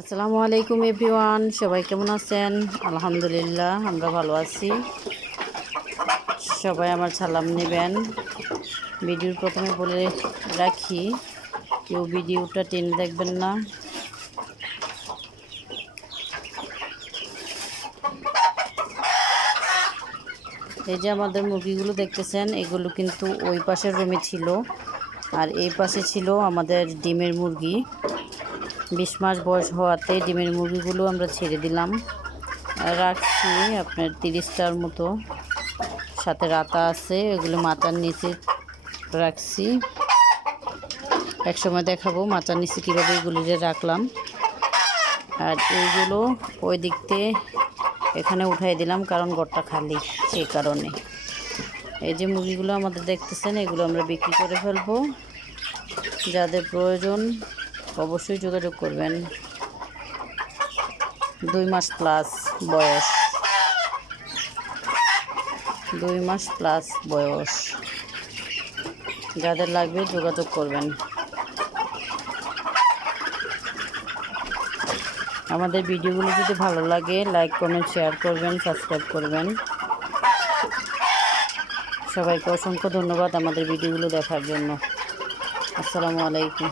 আসসালামু আলাইকুম এভরিওয়ান, সবাই কেমন আছেন? আলহামদুলিল্লাহ আমরা ভালো আছি। সবাই আমার সালাম নেবেন। ভিডিওর প্রথমে বলে রাখি, কেউ ভিডিওটা টেনে দেখবেন না। এই যে আমাদের মুরগিগুলো দেখতেছেন, এগুলো কিন্তু ওই পাশের রুমে ছিল, আর এই পাশে ছিল আমাদের ডিমের মুরগি। 20 মাস বয়স হওয়াতে ডিমের মুরগিগুলো আমরা ছেড়ে দিলাম, রাখছি আপনার 30টার মতো। সাথে রাতা আছে, এগুলো মাচার নিচে রাখছি। একসময় দেখাবো মাচার নিচে কীভাবে এগুলো যে রাখলাম। আর এইগুলো ওই দিক থেকে এখানে উঠাই দিলাম, কারণ ঘরটা খালি, সেই কারণে। এই যে মুরগিগুলো আমাদের দেখতেছেন, এগুলো আমরা বিক্রি করে ফেলবো। যাদের প্রয়োজন অবশ্যই যোগাযোগ করবেন। 2 মাস প্লাস বয়স, 2 মাস প্লাস বয়স, যাদের লাগবে যোগাযোগ করবেন। আমাদের ভিডিওগুলো যদি ভালো লাগে লাইক কমেন্ট শেয়ার করবেন, সাবস্ক্রাইব করবেন। সবাইকে অসংখ্য ধন্যবাদ আমাদের ভিডিওগুলো দেখার জন্য। আসসালামু আলাইকুম।